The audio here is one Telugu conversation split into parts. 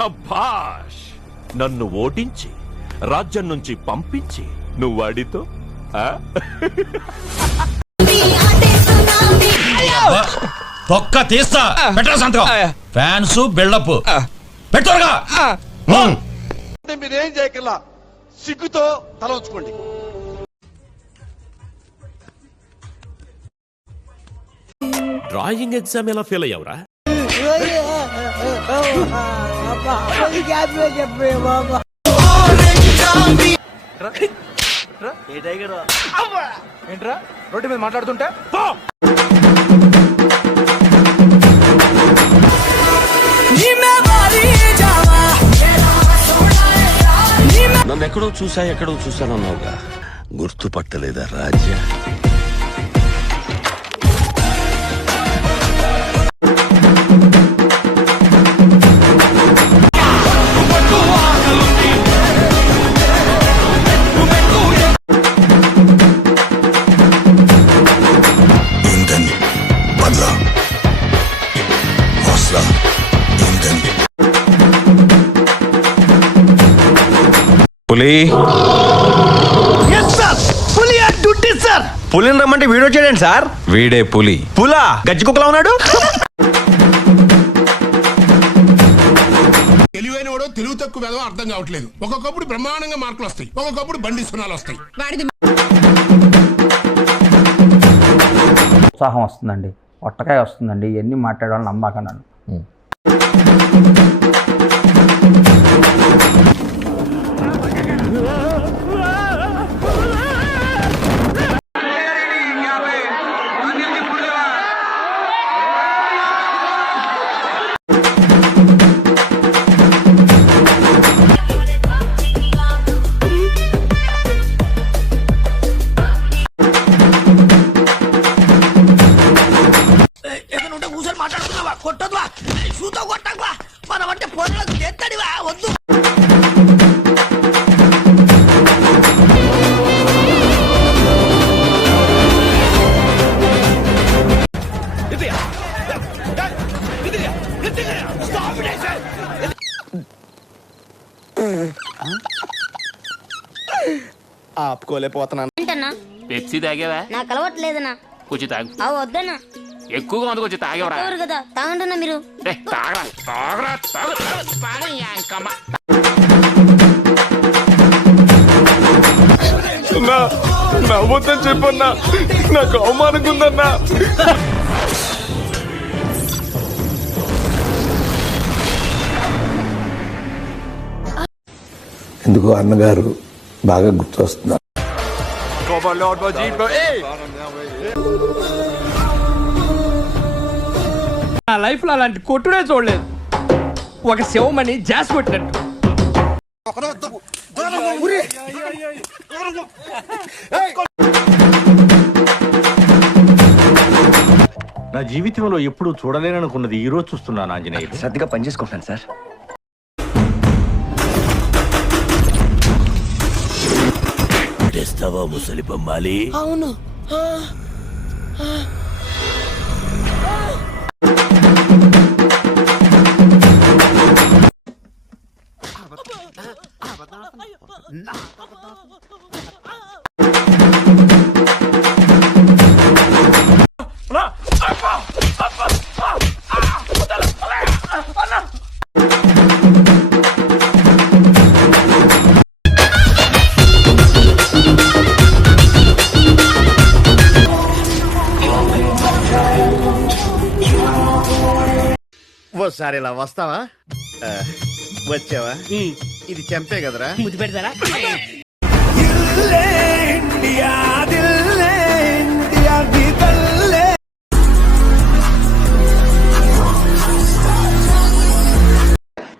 సభాష్, నన్ను ఓడించి రాజ్యం నుంచి పంపించి నువ్వు వాడితో తొక్క తీస్తా. పెట్టరా సంతకం. ఫ్యాన్స్ బిల్డప్ పెట్టరుగా. మీరేం చేయగల సిగ్గుతో తల ఉంచుకోండి. డ్రాయింగ్ ఎగ్జామ్ ఎలా ఫెయిల్ అయ్యావురా? ఏంట్రా రోడ్డు మీద మాట్లాడుతుంటే నన్ను ఎక్కడో చూసానన్నావుగా, గుర్తుపట్టలేదా రాజ్య? పులి పులిని రమ్మంటే వీడియో చేయండి సార్. వీడే పులి. పులా గజ్జి కుక్కలా ఉన్నాడు. తెలివైనవాడో తెలుగు తక్కువ వేదో అర్థం కావట్లేదు. ఒక్కొక్కప్పుడు బ్రహ్మాండంగా మార్కులు వస్తాయి, ఒక్కొక్కప్పుడు బండి సున్నాలు వస్తాయి. ఉత్సాహం వస్తుందండి, ఒట్టకాయ వస్తుందండి. ఇవన్నీ మాట్లాడాలని నమ్మాక నన్ను ఆపుకోలేకపోతున్నాను. పెప్సీ తాగేవా? నాకు అలవట్లేదనా. కొంచెం తాగు. వద్దనా, ఎక్కువగా ఉంది. కొంచెం తాగేవరా కదా. తాగండి మీరు. నవ్వొద్దని చెప్పన్నా, నాకు అవమానంగా ఉందన్నా. ఎందుకో అన్నగారు బాగా గుర్తొస్తున్నారు. నా లైఫ్ లో అలాంటి కొట్టుడే చూడలేదు. ఒక శివమణి జాస్ కొట్టినట్టు. నా జీవితంలో ఎప్పుడు చూడలేననుకున్నది ఈ రోజు చూస్తున్నాను. ఆంజనేయులు శ్రద్ధగా పనిచేసుకుంటాను సార్. తెస్తావా ముసలి బొమ్మాలి? అవును. ఓసారి ఇలా వస్తావా? వచ్చావా? ఇది చంపే కదరా. ముద్దు పెడతారా?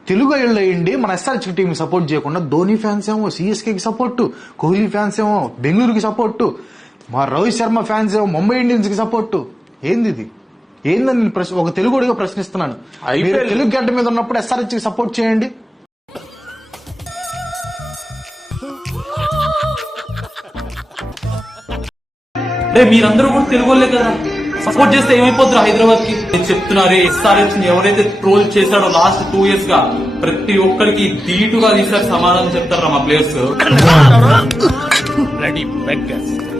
తెలుగు అయ్యండి మన ఎస్ఆర్హెచ్ టీమ్ సపోర్ట్ చేయకుండా ధోని ఫ్యాన్స్ ఏమో సిఎస్కేకి సపోర్టు, కోహ్లీ ఫ్యాన్స్ ఏమో బెంగళూరుకి సపోర్టు, మా రోహిత్ శర్మ ఫ్యాన్స్ ఏమో ముంబై ఇండియన్స్ కి సపోర్టు. ఏంది ఇది? ఏందని ఒక తెలుగుడిగా ప్రశ్నిస్తున్నాను. మీరు తెలుగు గడ్డ మీద ఉన్నప్పుడు ఎస్ఆర్హెచ్ కి సపోర్ట్ చేయండి. మీరందరూ కూడా తెలుగు వాళ్ళే కదా, సపోర్ట్ చేస్తే ఏమైపోతున్నారు హైదరాబాద్ కి నేను చెప్తున్నారే ఎస్ఆర్ఎఫ్ ఎవరైతే ట్రోల్ చేశాడో లాస్ట్ 2 years గా ప్రతి ఒక్కరికి ధీటుగా ఈసారి సమాధానం చెప్తారా మా ప్లేయర్స్.